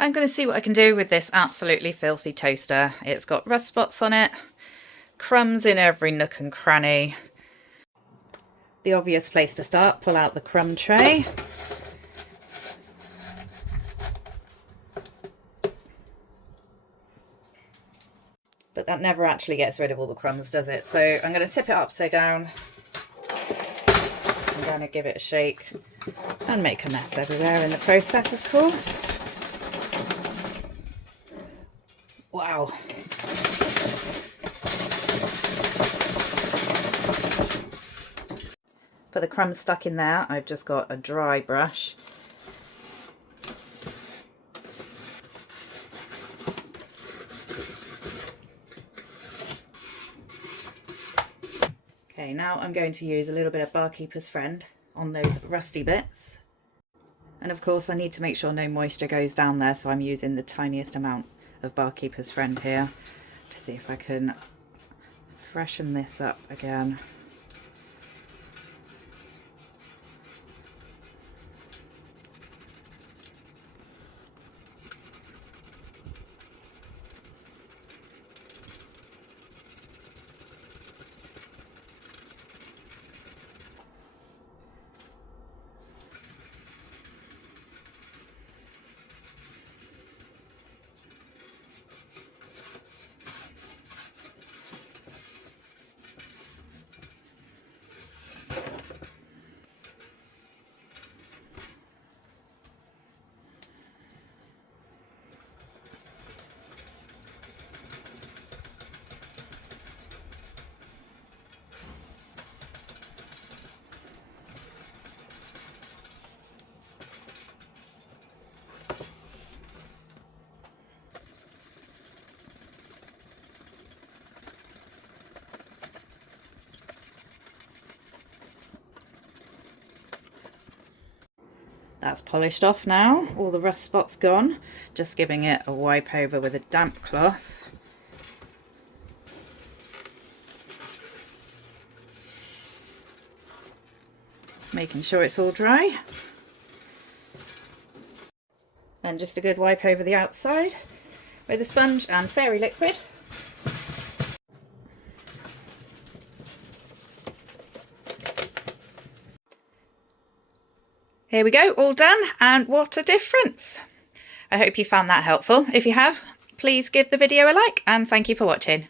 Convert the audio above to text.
I'm going to see what I can do with this absolutely filthy toaster. It's got rust spots on it, crumbs in every nook and cranny. The obvious place to start, pull out the crumb tray. But that never actually gets rid of all the crumbs, does it? So I'm going to tip it upside down. I'm going to give it a shake and make a mess everywhere in the process, of course. Wow. For the crumbs stuck in there, I've just got a dry brush. Okay, now I'm going to use a little bit of Barkeeper's Friend on those rusty bits. And of course I need to make sure no moisture goes down there, so I'm using the tiniest amount of Barkeeper's Friend here to see if I can freshen this up again. That's polished off now, all the rust spots gone. Just giving it a wipe over with a damp cloth. Making sure it's all dry. Then just a good wipe over the outside with a sponge and fairy liquid. Here we go, all done, and what a difference. I hope you found that helpful. If you have, please give the video a like, and thank you for watching.